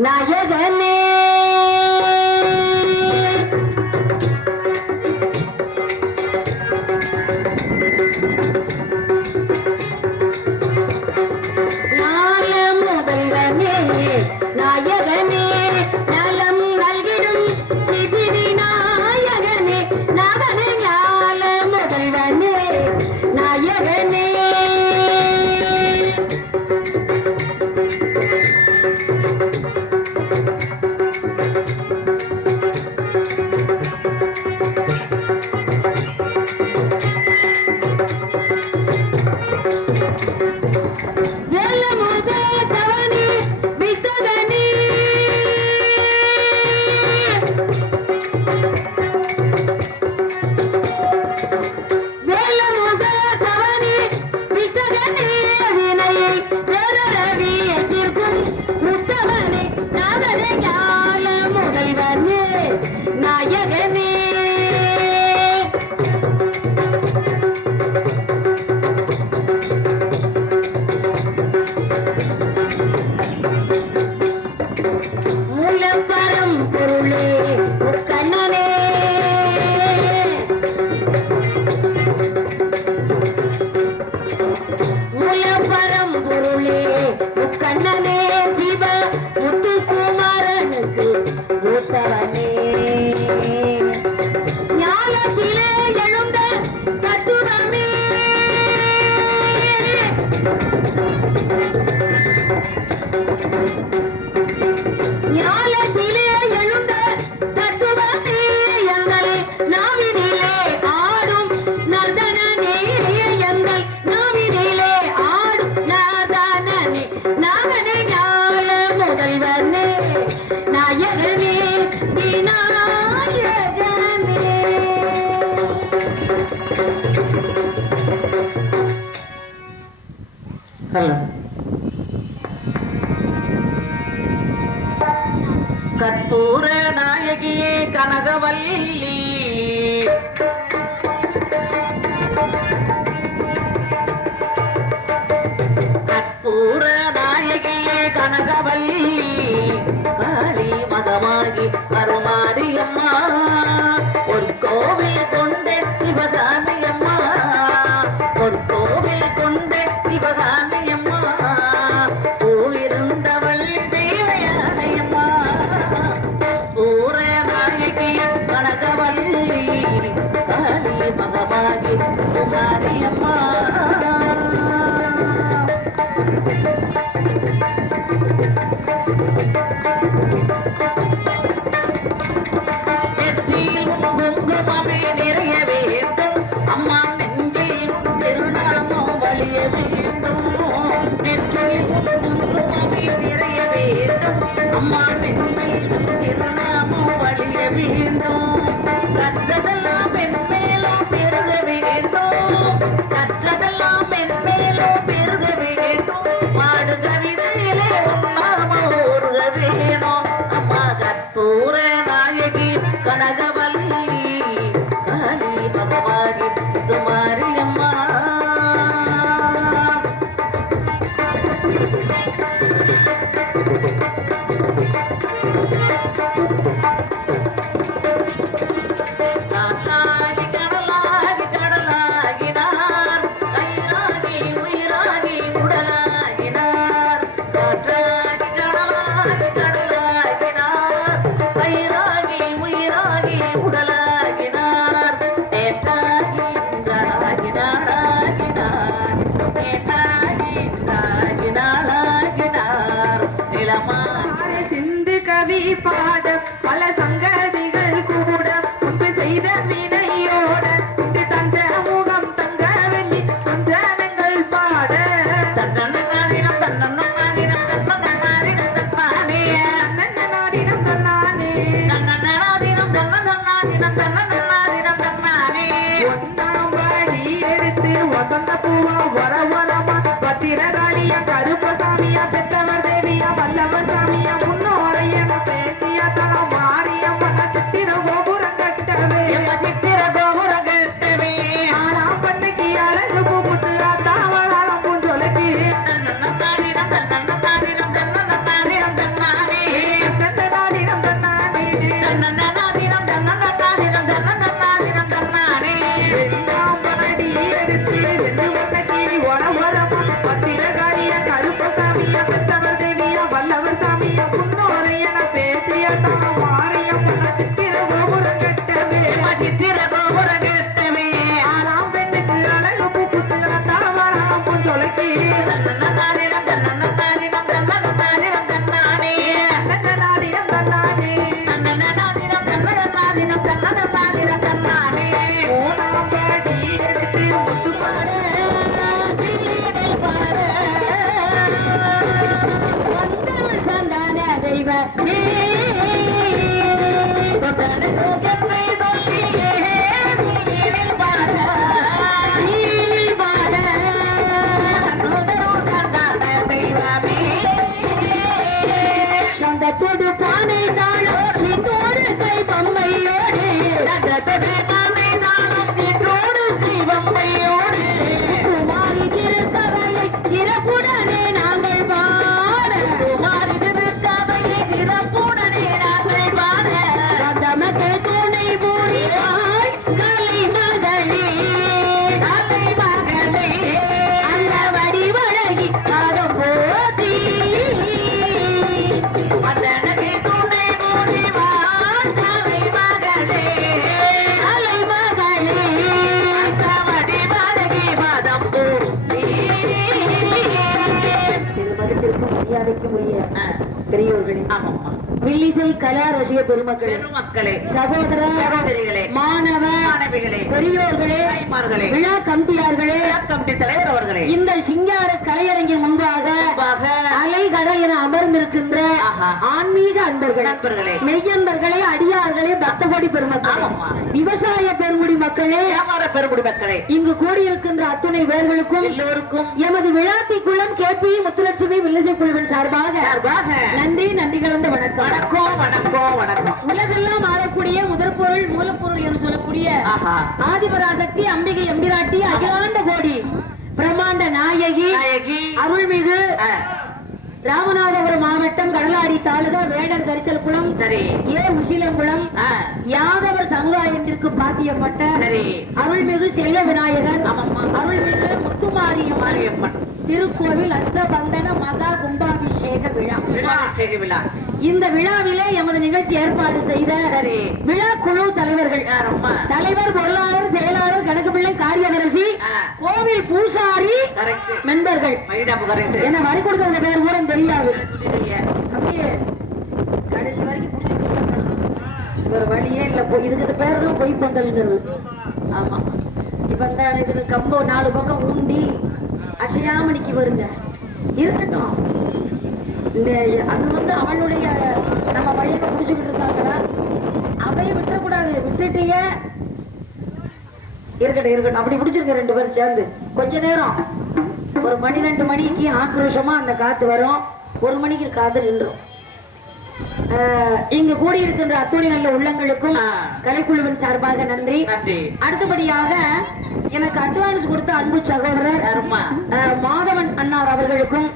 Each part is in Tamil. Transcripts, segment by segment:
நாயகனே கற்பூர நாயகியே கனகவல்லி கற்பூர நாயகியே கனகவல்லி காளி மகமாகி கருமாரியம்மா ஒரு கோவில் கொண்ட சிவகாமியம்மா ஒரு கோவில் கொண்ட சிவகாமியம்மா பூவிருந்தவள் தேவயானையம்மா கனகவல்லி காளி மகமாகி குமாரியம்மா குங்குமமே நிறைய வேண்டும் அம்மா நெஞ்சில் திருநாமோ வலிய வேண்டும் நெஞ்சில் குங்குமமே நிறைய வேண்டும் அம்மா நெஞ்சில் திருநாமோ வலிய வேண்டும் கற்றதெல்லாம் மென்மேலும் பெருக வேண்டும் கற்றதெல்லாம் மென்மேலும் பெருக வேண்டும் மாடு கவிதையிலே நாம ஊருக வேணும் அம்மா கற்பூர நாயகி கனகவல்லி காளி மகமாகி வசந்த பூவா வர வரமா பத்திரகாளியா கருப்பசாமியா பெத்தவர் தேவியா வல்லவர் சாமியா முன்னோரையன பேசியா தான் மாரியம்மன சித்திர கோபுரம் கட்டவே சித்திர கோபுரம் கட்டவே ஆனா பண்ணைக்கு அழகு பூப்புத்து தாவராளம் பூஞ்சொலைக்கு பெரியோர்களே, வில்லிசை கலா ரசிக பெருமக்களே, சகோதர சகோதரிகளே, மாணவ மாணவிகளே, பெரியோர்களே, விழா கமிட்டியார்களே, கமிட்டி தலைவர் அவர்களே, இந்த சிங்கார கலையரங்கின் முன்பாக அலைகடல் என அமர்ந்திருக்கின்ற ஆன்மீக அன்பர்களே, மெய்யன்பர்களே, அடியார்களே, பக்தகோடி பெருமக்களே, விவசாய பெருங்குடி மக்களே, வியாபார பெருங்குடி மக்களே, இங்கு கூடியிருக்கின்ற அத்துணை பேர்களுக்கும் எல்லோருக்கும் எமது விழாத்திக்குள்ளம் கேபி முத்துலட்சுமி வில்லிசை குழுவின் சார்பாக நன்றி நன்றி கலந்த வணக்கம். வணக்கம் வணக்கம் வணக்கம். உலகெல்லாம் ஆளக்கூடிய முதற் பொருள் மூலப்பொருள் என்று சொல்லக்கூடிய ஆதிபராசக்தி அம்பிகை எம்பிராட்டி அகிலாண்ட கோடி பிரம்மாண்ட நாயகி அருள்மிகு ராமநாதபுரம் மாவட்டம் கடலாடி தாலுகா வேடர் கரிசல் குளம் ஏ உசிலங்குளம் யாதவர் சமுதாயத்திற்கு பாத்தியப்பட்ட அருள்மிகு செல்வ விநாயகர் அருள்மிகு முத்துமாரியம்மன் திருக்கோவில் அஷ்டபந்தன மகா கும்பாபிஷேக விழா. இந்த விழாவிலே எமது நிகழ்ச்சி ஏற்பாடு செய்த விழா குழு தலைவர்கள் தலைவர், பொருளாளர், செயலாளர், கணக்கு பிள்ளை, காரியதரிசி, கோவில் பூசாரி, மென்பர்கள் என்ன வரி கொடுத்த பேர் கூட தெரியாது. அப்படியே கடைசி வரைக்கும் ஒரு வழியே இல்ல. இதுக்கு பேர் தான் பொய் பந்தல்ங்கிறது. ஆமா, இப்ப இந்த இதுக்கு கம்போ 4 பக்கம் ஊண்டி அசையாமணிக்கு வருங்க இருக்கட்டும். இந்த அது அவளுடைய நம்ம பையனை புடிச்சுக்கிட்டு இருக்காங்களா, அவைய விட்டுறக்கூடாது. விட்டுட்டீங்க இருக்கட்டும். அப்படி பிடிச்சிருக்க 2 பேரும் சேர்ந்து கொஞ்ச நேரம் ஒரு 12 மணிக்கு ஆக்ரோஷமா அந்த காத்து வரும். 1 மணிக்கு காத்து நின்றும். இங்கு கூடியிருக்கின்ற அத்துணை நல்ல உள்ளங்களுக்கும் கலைக்குழுவின் சார்பாக நன்றி. அடுத்தபடியாக எனக்கு அட்வான்ஸ் கொடுத்த அன்பு சகோதரர் மாதவன் அண்ணார் அவர்களுக்கும்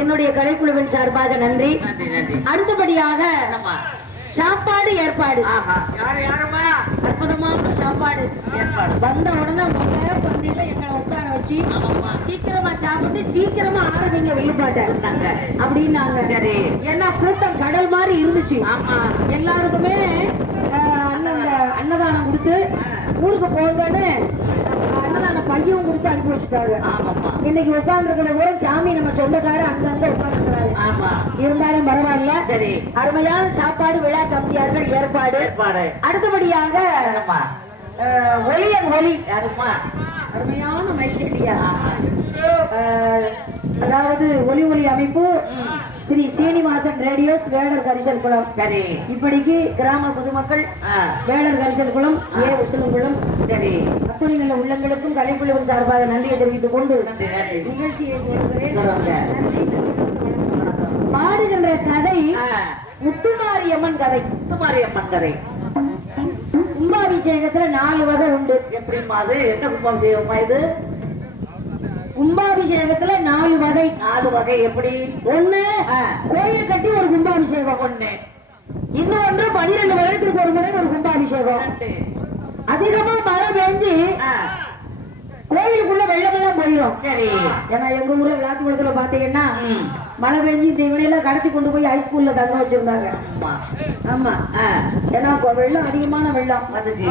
என்னுடைய கலைக்குழுவின் சார்பாக நன்றி. அடுத்தபடியாக சாப்பாடு ஏற்பாடு, அற்புதமான சாப்பாடு ஏற்பாடு. வந்த உடனே முதல் பந்தியில எங்களை உட்கார வச்சு சீக்கிரமா சாப்பிட்டு சீக்கிரமா ஆரம்பிங்க வெளிப்பாட்டாங்க அப்படின்னாங்க. ஏன்னா கூட்டம் கடல் மாதிரி இருந்துச்சு. எல்லாருக்குமே அன்னதானம் கொடுத்து ஊருக்கு போங்கன்னு அன்னதான பையன் கொடுத்து அனுப்பி வச்சுட்டாங்க. இன்னைக்கு உட்கார்ந்து இருக்கிற கூட சாமி நம்ம சொந்தக்காரர் அங்கங்க உட்கார்ந்துருக்கிறாரு. இருந்தாலும் பரவாயில்ல. அருமையான சாப்பாடு விழா கமிட்டியார்கள் ஏற்பாடு. அடுத்தபடியாக ஒளியன் ஒளி யாருமா அருமையான மகிழ்ச்சியா. அதாவது ஒலி ஒளி அமைப்பு ஸ்ரீ சீனிவாசன் ரேடியோஸ் வேடர் கரிசல் குளம். சரி, இப்படிக்கு கிராம பொதுமக்கள் வேடர் கரிசல் குளம் ஏ உசலம் குளம். சரி, அத்துணை நல்ல உள்ளங்களுக்கும் கலைக்குழுவின் சார்பாக நன்றியை தெரிவித்துக் கொண்டு நிகழ்ச்சியை பாடுகின்ற கதை முத்துமாரியம்மன் கதை. முத்துமாரியம்மன் கதை கும்பாபிஷேகத்துல 4 வகை உண்டு. எப்படிமா அது? என்ன கும்பாபிஷேகமா இது? கும்பாபிஷேகத்துல 4 வகை. 4 வகை எப்படி? ஒண்ணு கோயில் கட்டி ஒரு கும்பாபிஷேகம். ஒண்ணு. இன்னொன்று 12 வருடத்துக்கு ஒரு முறை ஒரு கும்பாபிஷேகம். அதிகமா மழை பெஞ்சு கோயிலுக்குள்ள வெள்ளமெல்லாம் போயிடும். சரி, ஏன்னா எங்க ஊர்ல விளாத்துக்குளத்துல பாத்தீங்கன்னா மழை பெஞ்சு இந்த இவனையெல்லாம் கடத்தி கொண்டு போய் ஹைஸ்கூல்ல தங்க வச்சிருந்தாங்க. ஆமா, ஏன்னா வெள்ளம் அதிகமான வெள்ளம் வந்துச்சு.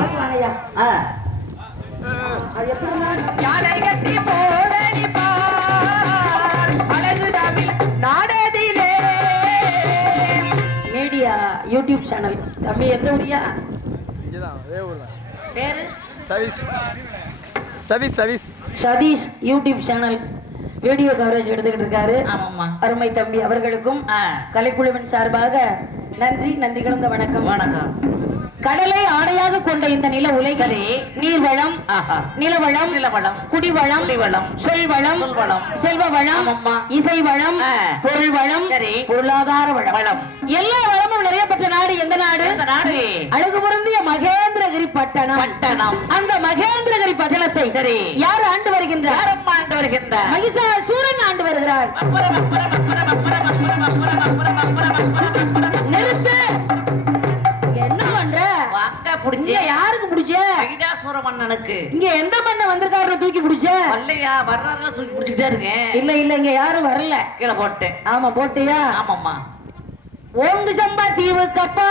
அது எப்படி மீடியா யூடியூப் சேனல். தம்பி எந்த ஊரியா? பேரு Satish YouTube channel video coverage எடுத்துக்கிட்டு இருக்காரு. ஆமாம்மா, அருமை தம்பி அவர்களுக்கும் கலைக்குழுவின் சார்பாக நன்றி கலந்த வணக்கம். வணக்கம். கடலை ஆடையாக கொண்ட இந்த நில உலகிலே நீர்வளம், நிலவளம், குடிவளம், சொல்வளம், செல்வ வளம், இசை வளம், பொருள் வளம், பொருளாதார வளம், எல்லா வளமும் நிறைய பெற்ற நாடு எந்த நாடு? அழகு பொருந்திய மகேந்திரகிரி பட்டணம். அந்த மகேந்திரகிரி பட்டணத்தை சரி யார் ஆண்டு வருகின்றார்? மகிஷாசூரன் ஆண்டு வருகிறார். நிறுத்து. யாருக்கு பிடிச்ச? மகிஷாசூர மன்னனுக்கு. இங்க எந்த மன்னன் வந்திருக்காரு தூக்கி பிடிச்ச? வரலையா? வர்றாரு தூக்கி பிடிச்சிட்டே இருக்கேன். இல்ல இங்க யாரும் வரல. கீழே போட்டு. ஆமா, போட்டியா? ஆமாம்மா. ஓங்கு சம்பா தீவு கப்பா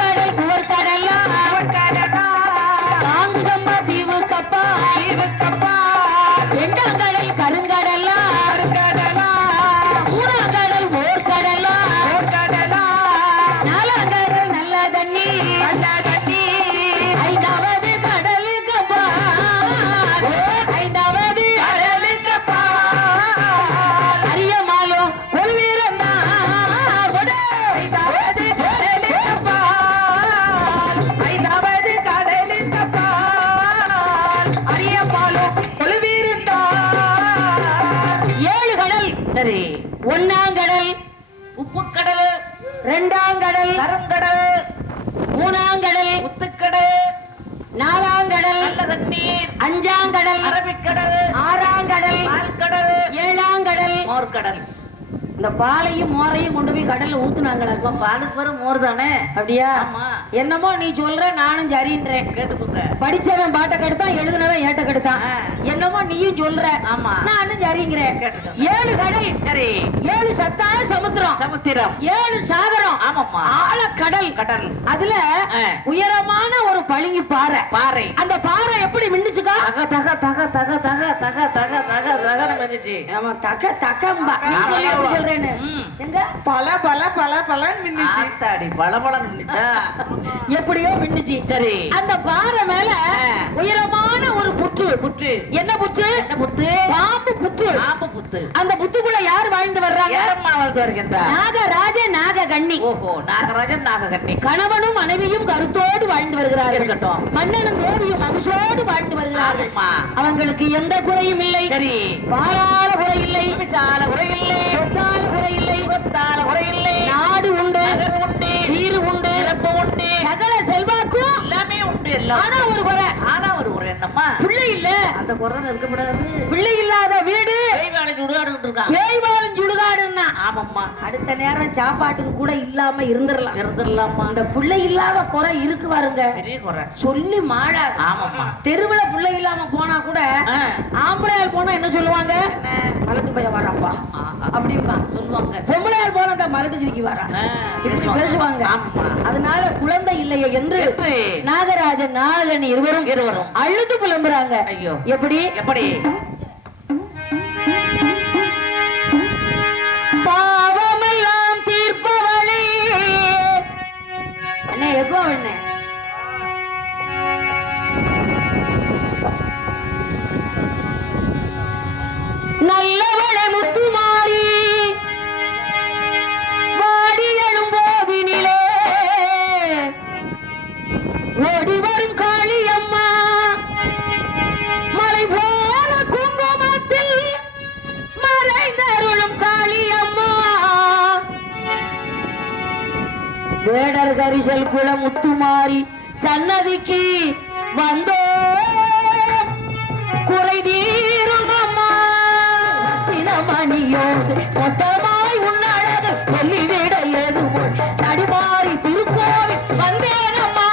கடல் புவர்கடலா தாங்கு சம்பா தீவு கப்பா எண்டாம் கடல் கருங்கடலா மூணாம் கடல் ஓர்கடலா நாலாம் கடல் நல்ல தண்ணி ஐந்தாவது கடலுக்கு ஐந்தாவது கடலுக்கு அரியமாலும் ஒரு வீரம் சரி. ஒன்னாம் கடல் உப்பு கடல், இரண்டாம் கடல் கருங்கடல், மூணாம் கடல் முத்துக்கடல், நாலாம் கடல் நல்ல தண்ணீர், அஞ்சாம் கடல் அரபிக்கடல், ஆறாம் கடல் பால்கடல், ஏழாம் கடல் மோர்கடல். இந்த பாலையும் மோரையும் கொண்டு போய் கடல்ல ஊத்துனாங்களா? பாலுக்கு வர மோர் தானே? அப்படியா? என்னமோ நீ சொல்ற, நானும் சரின்றேன். கேட்டுக்கோங்க. படிச்சவன் பாட்டை கெடுத்தான், எழுதுனவன் ஏட்ட கெடுத்தான். என்னமோ நீயும் சொல்ற, ஆமா, நானும் சரிங்கிறேன். 7 கடல் சரி, 7 சத்தான சமுத்திரம் 7 சாகரம். ஆமாம்மா. ஆழ கடல். அதுல உயரமான ஒரு பளிங்கு பாறை. அந்த பாறை எப்படி மின்னுச்சுக்கா? தக தக தக தக தக தக தக தக மின்னுச்சு. ஆமா, தக தகம்பா. நீ சொல்லி சொல்றேன்னு எங்க பல பல பல பல மின்னுச்சு. தாடி பல பல மின்னுச்சா? எப்படியோ மின்னுச்சு. சரி, அந்த பாறை மேல உயரமான ஒரு புற்று. என்ன புற்று? பாம்பு புத்து. அந்த புத்துக்குள்ள யார் வாழ்ந்து வர்றாங்க? வாழ்ந்து வருகின்றார் நாகராஜ நாககண்ணி. ஓஹோ, நாகராஜன் நாககண்ணி. கணவனும் மனைவியும் கருத்தோடு வாழ்ந்து வருகிறார்கள். மன்னனும் தேவியும் மகிழ்ச்சியோடு வாழ்ந்து வருகிறார்கள். அவங்களுக்கு எந்த குறையும் இல்லை. சரி, பாலால குறை இல்லை, விசால குறை இல்லை, சொத்தால குறை இல்லை, கொத்தால குறை இல்லை. நாடு உண்டு, சீரு உண்டு, சிறப்பு உண்டு, சகல செல்வாக்கும் எல்லாமே உண்டு. ஆனா ஒரு குறை என்னம்மா? பிள்ளை இல்ல. அந்த குறை இருக்கக்கூடாது. பிள்ளை இல்லாத வீடு சுடுகாடுன்னா. ஆமாம்மா. அடுத்த நேரம் சாப்பாட்டுக்கு கூட இல்லாம இருந்துடலாமா? அந்த பிள்ளை இல்லாத குறை இருக்கு பாருங்க, பெரிய குறை சொல்லி மாடாது. ஆமாம்மா. தெருவுல பிள்ளை இல்லாம போனா கூட ஆம்பளையால் போனா என்ன சொல்லுவாங்க? மலட்டு பையன் வராப்பா அப்படிப்பா சொல்லுவாங்க. பொம்பளையால் போனா மலட்டு சிரிக்கி வரா இப்படி பேசுவாங்க. அதனால குழந்தை இல்லையே என்று நாகராஜன் நாகன் இருவரும் அழுது புலம்புறாங்க. ஐயோ, எப்படி பாவமெல்லாம் தீர்ப்பவளே. என்ன எகோ என்ன பரிசல் குல முத்துமாரி சன்னதிக்கு வந்தோ குறை தீரும் அம்மா தினமணியோடு மொத்தமாய் உன்னழகு சொல்லிவிட எதுவும் தடுமாறி திருக்கோவில் வந்தேனம்மா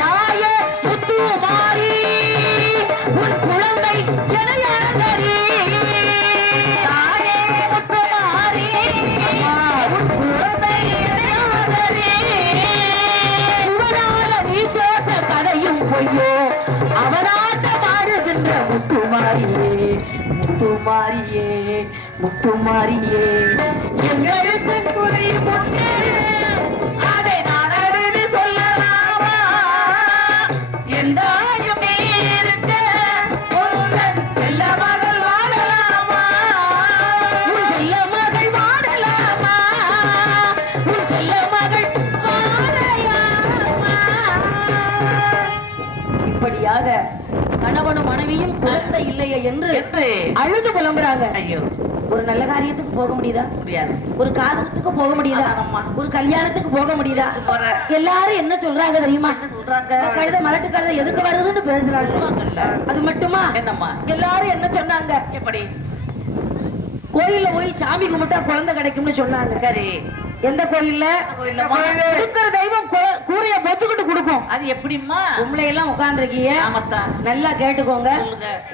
தாயே முத்துமாரி உன் குழந்தை எனையாதரி தாயே முத்துமாரி உன் குழந்தை எனையாதரி சுவனால நீ தோற்ற கதையும் பொய்யோ அவனாட்டம் ஆடுகின்ற முத்துமாரியே முத்துமாரியே முத்துமாரியே எங்களுக்கு குறி முட்டு அதை நான் அழுது சொல்லலாமா எந்தாயும் இருக்க ஒருவன் செல்ல மகள் வாழலாமா உன் செல்ல மகள் வாழலாமா உன் செல்ல மகள் வாழலாமா இப்படியாக கணவனும் மனைவியும் குழந்தை இல்லையே என்று அழுது புலம்புறாங்க. ஐயோ, ஒரு நல்ல காரியத்துக்கு போக முடியுதா? முடியாது. ஒரு காதத்துக்கு போக முடியுதா? ஒரு கல்யாணத்துக்கு போக முடியுதா? எல்லாரும் என்ன சொல்றாங்க தெரியுமா? என்ன சொல்றாங்க? கழுத மலட்டு கழுத எதுக்கு வருதுன்னு பேசுறாங்க. அது மட்டுமா? என்னம்மா எல்லாரும் என்ன சொன்னாங்க? எப்படி கோயில்ல போய் சாமி கும்பிட்டா குழந்தை கிடைக்கும்னு சொன்னாங்க. சரி, எந்த கோயில்ல? கொடுக்கிற தெய்வம் கூரைய பொத்துக்கிட்டு கொடுக்கும். அது எப்படிமா? உங்களை எல்லாம் உட்கார்ந்து இருக்கீங்க, நல்லா கேட்டுக்கோங்க.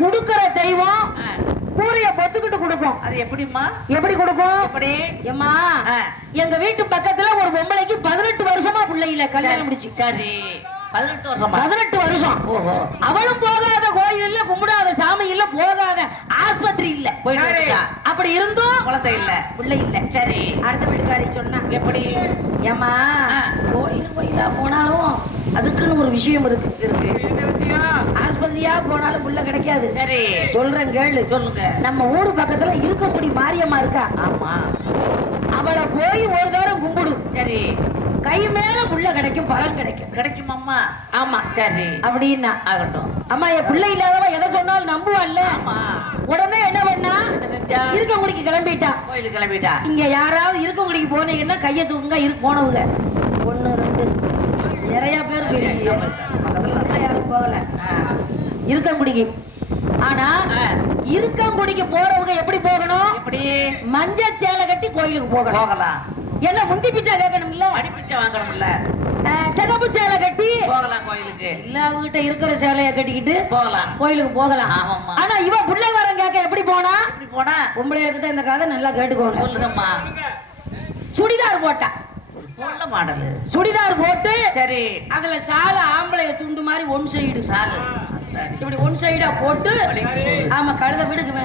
கொடுக்கிற தெய்வம் கூரைய பொத்துக்கிட்டு கொடுக்கும். அது எப்படிமா? எப்படி கொடுக்கும்? எப்படி? ஏமா, எங்க வீட்டு பக்கத்துல ஒரு பொம்பளைக்கு 18 வருஷமா பிள்ளை இல்ல, கல்யாணம் முடிச்சு. சரி, 18 வருஷம். அவளும் போகாத கோயில் இல்ல, கும்பிடாத சாமி இல்ல, போகாத ஆஸ்பத்திரி இல்ல, போயிட்டு அப்படி இருந்தும் குழந்தை இல்ல, பிள்ளை இல்ல. சரி, அடுத்த வீட்டுக்காரி சொன்னா எப்படி? ஏமா, கோயிலா போனாலும் அதுக்குன்னு ஒரு விஷயம் இருக்கு. ஆஸ்பத்திரியா போனாலும் புள்ள கிடைக்காது. சரி, சொல்றேன் கேளு. சொல்லுங்க. நம்ம ஊரு பக்கத்துல இருக்கக்கூடிய மாரியம்மா இருக்கா? ஆமா, அவளை போய் ஒரு தரம் கும்பிடு. சரி, கை மேல புள்ள கிடைக்கும், பலன் கிடைக்கும். கிடைக்கும் அம்மா? ஆமா. சரி, அப்படின்னா ஆகட்டும். அம்மா, என் பிள்ளை இல்லாதவ எதை சொன்னாலும் நம்புவான்ல. உடனே என்ன பண்ணா, இருக்கங்குடிக்கு கிளம்பிட்டா. கோயிலுக்கு கிளம்பிட்டா. இங்க யாராவது இருக்கங்குடிக்கு போனீங்கன்னா கையை தூக்குங்க. போனவங்க 1 2 நிறைய பேர் பக்கத்துல யாரும் போகல இருக்கங்குடிக்கு. ஆனா இருக்கங்குடிக்கு போறவங்க எப்படி போகணும்? எப்படி? மஞ்சள் சேலை கட்டி கோயிலுக்கு போகலாம். என்ன முந்தி பிச்சை கேட்கணும் இல்ல, அடி பிச்சை வாங்கணும் இல்ல, சிகப்பு சேலை கட்டி போகலாம் கோயிலுக்கு. இல்ல, அவங்கிட்ட இருக்கிற சேலைய கட்டிக்கிட்டு போகலாம், கோயிலுக்கு போகலாம். ஆனா இவ புள்ளை வரம் கேட்க எப்படி போனா? எப்படி போனா? பொம்பளை கிட்ட இந்த கதை நல்லா கேட்டுக்கோங்க. சொல்லுங்கம்மா. சுடிதார் போட்டா, மாடல் சுடிதார் போட்டு. சரி, அதுல சாலை ஆம்பளைய துண்டு மாதிரி ஒன் சைடு சாலை இப்படி ஒன் சைடா போட்டு. ஆமா, கழுத விடுக்கு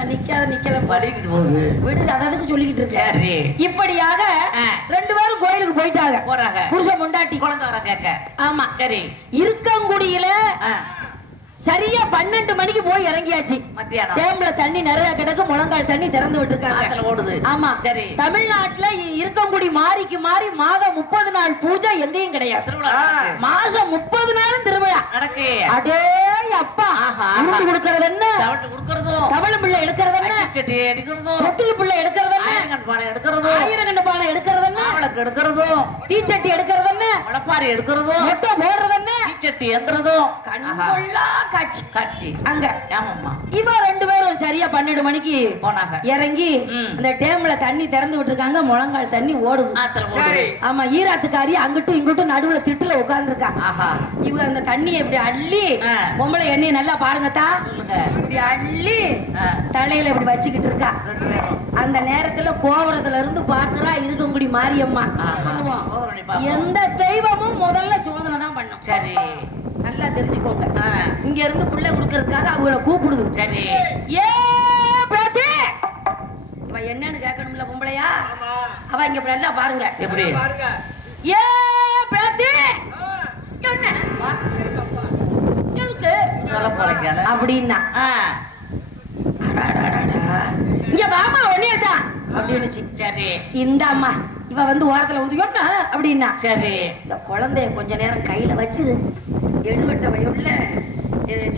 நிக்கல பழிக்கிட்டு போகுது, விடு அதுக்கு சொல்லிக்கிட்டு இருக்கு. இப்படியாக 2 பேரும் கோயிலுக்கு போயிட்டாங்க. போறாங்க, புருஷன் பொண்டாட்டி. குழந்தை வர கேட்க. ஆமா. சரி, இருக்கங்குடியில சரியா 12 மணிக்கு போய் இறங்கியாச்சு. மத்தியானம் டேம்ல தண்ணி நிறைய கிடக்கு, முழங்கால் தண்ணி திறந்து விட்டுருக்காங்க, ஓடுது. ஆமா. சரி, தமிழ்நாட்டுல இருக்கங்குடி மாறிக்கு மாறி மாதம் 30 நாள் பூஜை எங்கேயும் கிடையாது. மாசம் 30 நாளும் திருவிழா நடக்கு. அடே அப்பா, கொடுக்கறது என்ன? தவள பிள்ளை எடுக்கிறது என்ன? தொட்டில் பிள்ளை எடுக்கிறது என்ன? ஆயிரங்கண்ட பானை எடுக்கிறது என்ன? எடுக்கிறதும் தீச்சட்டி எடுக்கிறது என்ன? முளப்பாரி எடுக்கிறதும் மொட்டை போடுறது என்ன? தீச்சட்டி எந்திரதும் கண்கொள்ளா காட்சி காட்சி அங்க. ஆமாம்மா. இவ 2 பேரும் சரியா 12 மணிக்கு போனாங்க. இறங்கி அந்த டேம்ல தண்ணி திறந்து விட்டுருக்காங்க, முழங்கால் தண்ணி ஓடுது. ஆமா, ஈராத்துக்காரி அங்கிட்டும் இங்கிட்டும் நடுவுல திட்டுல உட்கார்ந்து இருக்கா. இவங்க அந்த தண்ணியை இப்படி அள்ளி, பொம்பளை எண்ணெய் நல்லா பாருங்கத்தா, இப்படி அள்ளி தலையில இப்படி வச்சுக்கிட்டு இருக்கா. அந்த நேரத்துல கோபுரத்துல இருந்து பாக்குறா இருக்கங்குடி மாரியம்மா. எந்த தெய்வமும் முதல்ல சோதனை தான் பண்ணும். சரி, நல்லா தெரிஞ்சுக்கோங்க. இங்க இருந்து புள்ளை கொடுக்கறதுக்காக அவங்கள கூப்பிடுது. சரி, ஏ பேட்டி, இவ என்னன்னு கேட்கணும்ல பொம்பளையா? அவ இங்க நல்லா பாருங்க. எப்படி? ஏ பேட்டி, என்ன அப்படின்னா இங்க வாமா ஒன்னேதா அப்படின்னு. சரி, இந்த அம்மா இவ வந்து ஓரத்துல வந்து யோட்டா அப்படின்னா. சரி, இந்த குழந்தைய கொஞ்ச நேரம் கையில வச்சு எடுவட்ட வயவுல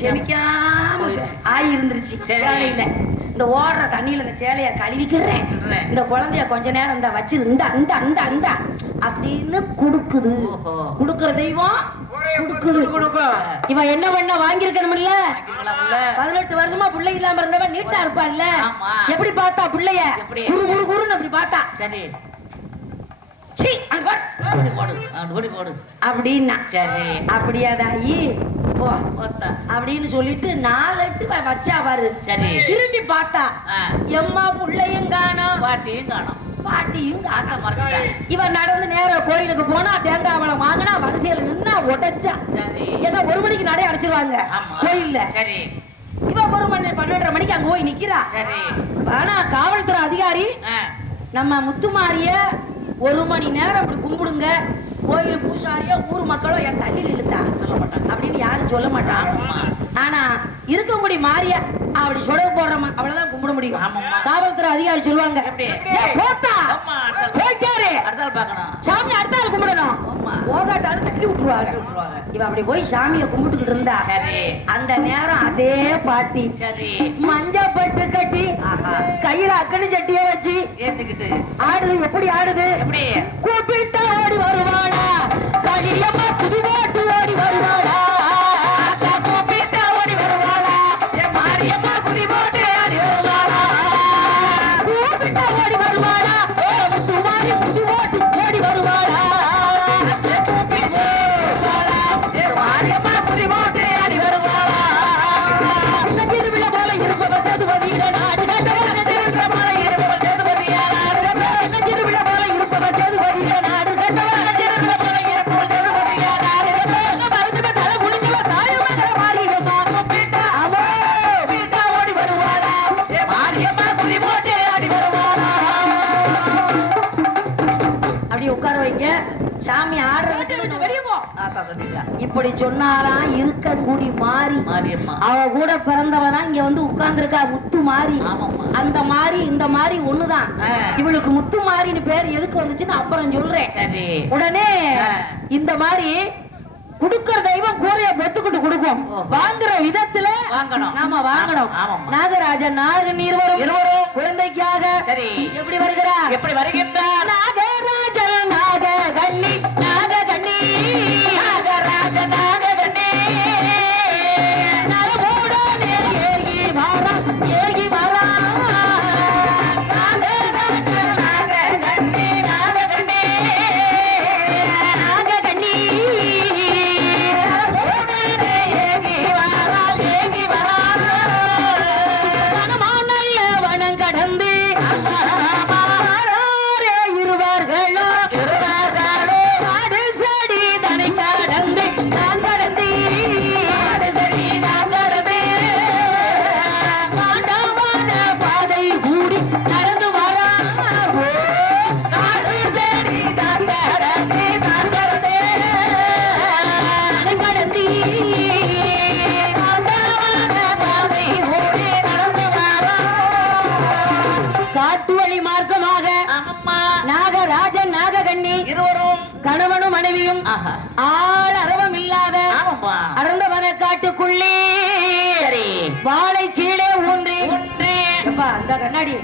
செமிக்காம ஆயி இருந்துருச்சு சேலையில. இந்த ஓடுற தண்ணியில இந்த சேலைய கழுவிக்கிறேன், இந்த குழந்தைய கொஞ்ச நேரம் இந்த வச்சிரு, இந்த இந்த இந்த இந்த அப்படின்னு குடுக்குது. குடுக்குற தெய்வம் கொடுக்கும். இவன் என்ன பண்ண வாங்கிருக்கணும் இல்ல? 18 வருஷமா பிள்ளை இல்லாம இருந்தவன் நீட்டா இருப்பான்ல. எப்படி பார்த்தா பிள்ளைய? குரு குரு குருன்னு அப்படி பார்த்தா. சரி அப்படின்னா சரி அப்படியாதாயி அப்படின்னு சொல்லிட்டு 4 எட்டு வச்சா பாரு. சரி திரும்பி பார்த்தா எம்மா பிள்ளையும் காணோம், பாட்டியும் காணோம். பாட்டியும் காட்ட மறந்துட்டான். இவன் நடந்து நேர கோயிலுக்கு போனா தேங்காய் பழம் வாங்கினா வரிசையில நின்னா உடைச்சான். ஏதோ 1 மணிக்கு நடை அடைச்சிருவாங்க கோயில்ல. சரி இவன் 1 மணி 12:30 மணிக்கு அங்க போய் நிக்கிறா. சரி ஆனா காவல்துறை அதிகாரி நம்ம முத்துமாரிய 1 மணி நேரம் அப்படி கும்பிடுங்க, கோயில் பூசாரியோ ஊர் மக்களோ என் தள்ளியில் இழுத்தா சொல்ல மாட்டான் அப்படின்னு யாரும் சொல்ல மாட்டான். ஆனா இருக்கக்கூடிய மாறிய அப்படி சொடவு போடுறமா அவ்வளவுதான் கும்பிட முடியும். காவல்துறை அதிகாரி சொல்லுவாங்க சாமி அடுத்த ஆள் கும்பிடணும், போகாட்டாலும் தட்டி விட்டுருவாங்க. இவ அப்படி போய் சாமியை கும்பிட்டுக்கிட்டு இருந்தா அந்த நேரம் அதே பாட்டி மஞ்சப்பட்டு கட்டி கையில அக்கனி சட்டிய வச்சு ஏத்துக்கிட்டு ஆடுது. எப்படி ஆடுது? கூப்பிட்டா ஓடி வருவாளா, களியம்மா புதுவாட்டு ஓடி வருவாளா, கூப்பிட்டா ஓடி வருவாளா, மாரியம்மா புதுவாட்டு ஓடி வருவாளா, கூப்பிட்டா ஓடி வருவாளா, முத்துமாரி புதுவாட்டு ஓடி வருவாளா, மாரியம்மா புதுவாட்டு ஓடி வருவாளா. திருவிழா போல இருப்பவர் சேதுபதியில நாடு கண்டவான திருவிழா போல இருப்பவர் சேதுபதியார், திருவிழா போல இருப்பவர் சேதுபதியில நாடு கண்டவான திருவிழா போல இருப்பவர் சேதுபதியார், மருந்து தலை குளிக்கல தாயமகர மாரியம்மா கூப்பிட்டா அவோ வீட்டா ஓடி வருவாளா, மாரியம்மா புலி போட்டு ஆடி வருவாளா. அப்படி உட்கார வைங்க, சாமி ஆடுறதுக்கு வெளியே போ இப்படி சொன்னாலாம் இருக்க கூடி மாறி மாரியம்மா அவ கூட பிறந்தவனா இங்க வந்து உட்கார்ந்து இருக்கா முத்து மாறி. அந்த மாறி இந்த மாறி ஒண்ணுதான். இவளுக்கு முத்து மாறின்னு பேர் எதுக்கு வந்துச்சுன்னு அப்புறம் சொல்றேன். உடனே இந்த மாதிரி குடுக்கிற தெய்வம் கூரைய பெத்துக்கிட்டு கொடுக்கும். வாங்குற விதத்துல நாம வாங்கணும். நாகராஜன் நாகன் இருவரும் குழந்தைக்காக எப்படி வருகிறார்? எப்படி வருகின்றார்? நாகராஜன் நாககன்னி நாககன்னி நாகராஜன் நாககன்னி நலமோடலே ஏகி வாரா ஏகி வாரா நாகராஜன் நாககன்னி நாககன்னி நாககன்னி நலமோடலே ஏகி வாரா ஏகி வாரா வனமானல்ல வனம் கடந்து இருவார்களோ ஆடு செடி தனி கடந்து நான் கடந்து ஆடு செடி நான் கடந்து மாண்டவான பாதை கூடி நடந்து வரா ஆடு செடி நான் கடந்து நான் கடந்து கடந்து மாண்டவான பாதை கூடி நடந்து வரா. காட்டு வழி மார்க்கமாக நாகராஜன் நாககன்னி இருவரும் கணவனும் மனைவியும் ஆள் அரவம் இல்லாத அடர்ந்தவன காட்டுக்குள்ளே வாழை கீழே ஊன்றி அந்த கண்ணாடி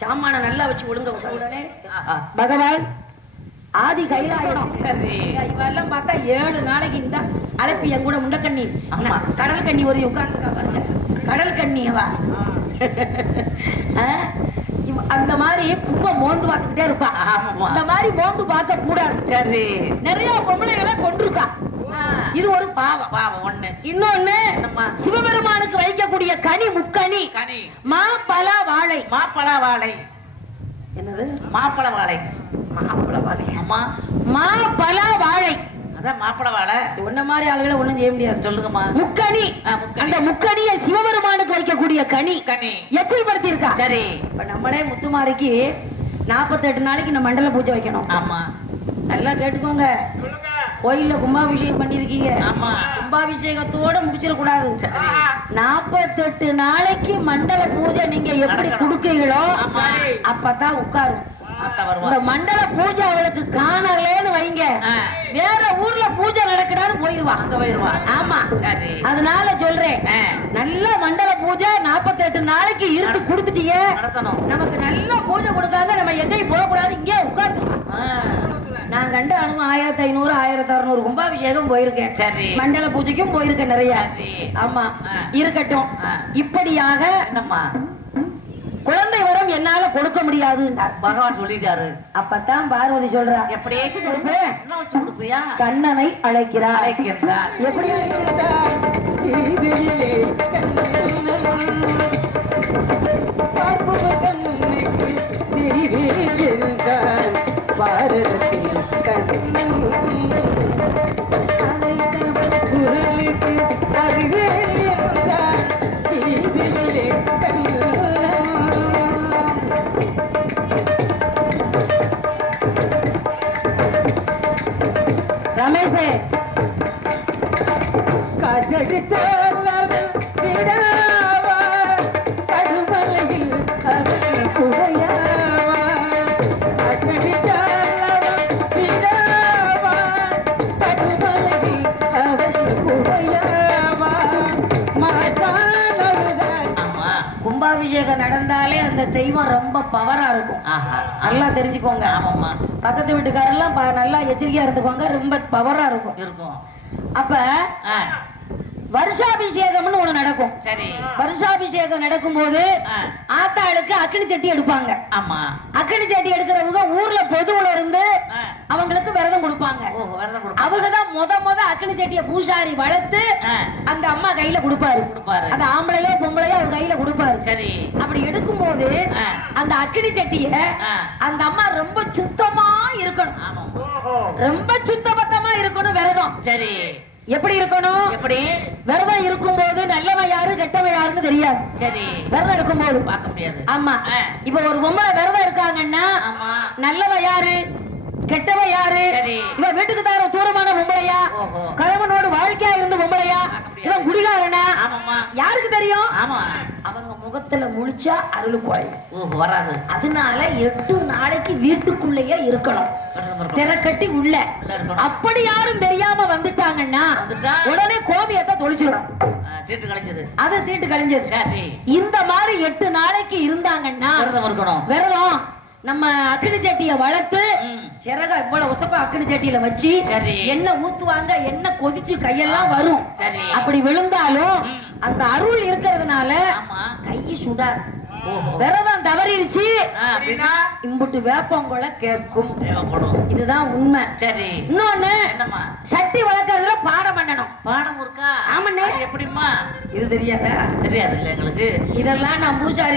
சாமான நல்லா வச்சு ஒழுங்க. உடனே பகவான் ஆதி கைலாயம் இவெல்லாம் பார்த்தா 7 நாளைக்கு இந்த அழைப்பு என் கூட முண்டக்கண்ணி கடல் கண்ணி ஒரு உட்கார்ந்துக்கா பாருங்க. கடல் கண்ணியவா அந்த மாதிரி பூவை மோந்து பார்த்துக்கிட்டே இருப்பா. அந்த மாதிரி மோந்து பார்க்க கூடாது. சரி நிறைய பொம்பளைகளை கொண்டிருக்கா. இது ஒரு பாவம். பாவம் ஒண்ணு. இன்னொன்னு சிவபெருமானுக்கு வைக்கக்கூடிய கனி முக்கனி மாப்பழ வாழை. மாப்பழ வாழை என்னது? மாப்பழ வாழை. மாப்பழ வாழை. அம்மா மாப்பழ வாழை அதான் மாப்பழ வாழை. ஒன்ன மாதிரி ஆளுகளை ஒண்ணும் செய்ய முடியாது. சொல்லுங்கம்மா. முக்கனி. அந்த முக்கனியை சிவபெருமானுக்கு வைக்கக்கூடிய கனி எச்சல் படுத்தி இருக்கா. சரி இப்ப நம்மளே முத்துமாரிக்கு 48 நாளைக்கு இந்த மண்டல பூஜை வைக்கணும். ஆமா நல்லா கேட்டுக்கோங்க. கோயில்ல கும்பாபிஷேகம் பண்ணிருக்கீங்க. ஆமா கும்பாபிஷேகத்தோட முடிச்சிடக்கூடாது. 48 நாளைக்கு மண்டல பூஜை நீங்க எப்படி கொடுக்கீங்களோ அப்பதான் உட்காரும். இந்த மண்டல பூஜை அவளுக்கு காணலன்னு வைங்க, வேற ஊர்ல பூஜை நடக்கிறான்னு போயிருவான். அங்க போயிருவான். ஆமா அதனால சொல்றேன் நல்ல மண்டல பூஜை 48 நாள் நாளைக்கு இருந்து கொடுத்துட்டீங்க, நடத்தணும். நமக்கு நல்ல பூஜை கொடுக்காங்க, நம்ம எங்கேயும் போக கூடாது, இங்கே உட்கார்ந்துக்கலாம். நான் கண்ட அனுபவம் 1500 1600 கும்பாபிஷேகம் போயிருக்கேன். சரி. மண்டல பூஜைக்கும் போயிருக்கேன் நிறைய. சரி. ஆமா, இருக்கட்டும். இப்படியாக என்னம்மா குழந்தை வரம் என்னால கொடுக்க முடியாது பகவான் சொல்லிட்டாரு. அப்பதான் பார்வதி சொல்றா, எப்படியாச்சும் கொடுப்பேன். என்ன வச்சு கொடுப்பியா? கண்ணனை அழைக்கிறார். அழைக்கிறார். எப்படி ரமேஷே கும்பாபிஷேகம் நடந்தாலே அந்த தெய்வம் ரொம்ப பவரா இருக்கும். நல்லா தெரிஞ்சுக்கோங்க. ஆமாம்மா. பக்கத்து வீட்டுக்காரெல்லாம் நல்லா எச்சரிக்கையா இருந்துக்கோங்க, ரொம்ப பவரா இருக்கும். அப்ப வருஷாபிஷேகம்னு ஒண்ணு நடக்கும். சரி. வருஷாபிஷேகம் நடக்கும் போது ஆத்தாளுக்கு அக்கினி சட்டி எடுப்பாங்க. ஆமா. அக்கினி சட்டி எடுக்கிறவங்க ஊர்ல பொதுவுல இருந்து அவங்களுக்கு விரதம் கொடுப்பாங்க. அவங்கதான் முத அக்கினி சட்டிய பூசாரி வளர்த்து அந்த அம்மா கையில கொடுப்பாரு. அந்த ஆம்பளையோ பொம்பளையோ அவர் கையில கொடுப்பாரு. சரி. அப்படி எடுக்கும் போது அந்த அக்கினி சட்டிய அந்த அம்மா ரொம்ப சுத்தமா இருக்கணும். ரொம்ப சுத்தபத்தமா இருக்கணும் விரதம். சரி. எப்படி இருக்கணும்? எப்படி? விரதம் இருக்கும் போது நல்லவன் யாரு கெட்டவன் யாருன்னு தெரியாது. சரி. விரதம் இருக்கும் போது பார்க்க முடியாது. ஆமா. இப்ப ஒரு பொம்பளை விரதம் இருக்காங்கன்னா நல்லவன் யாரு கெட்டவ யாரு? இவன் வீட்டுக்கு தர தூரமான பொம்பளையா, கணவனோடு வாழ்க்கையா இருந்த பொம்பளையா, இவன் குடிகாரனா, யாருக்கு தெரியும்? அவங்க முகத்துல முழிச்சா அருளுக்குவாய் வராது. அதனால 8 நாளைக்கு வீட்டுக்குள்ளேயே இருக்கணும், திறக்கட்டி உள்ள. அப்படி யாரும் தெரியாம வந்துட்டாங்கன்னா உடனே கோபியத்தை தொலைச்சிடும். அது தீட்டு கழிஞ்சது. இந்த மாதிரி 8 நாளைக்கு இருந்தாங்கன்னா விரதம் நம்ம அக்கினி சட்டிய வளர்த்து சிறக இவ்வளவு உசக்கம் அக்கினி சட்டியில வச்சு எண்ணெய் ஊத்துவாங்க. எண்ணெய் கொதிச்சு கையெல்லாம் வரும். அப்படி விழுந்தாலும் அந்த அருள் இருக்கிறதுனால கை சுடாது. விரதம் தவறிடுச்சு இம்புட்டு வேப்பங்குள்ள கேட்கும். இதுதான் உண்மை. சரி. இன்னொன்னு சட்டி வளர்க்கறதுல பாடம் பண்ணணும். பாடம் இருக்கா? ஆமாண்ணே. எப்படிமா? இது தெரியாதா? தெரியாது இல்ல எங்களுக்கு. இதெல்லாம் நான் பூசாரி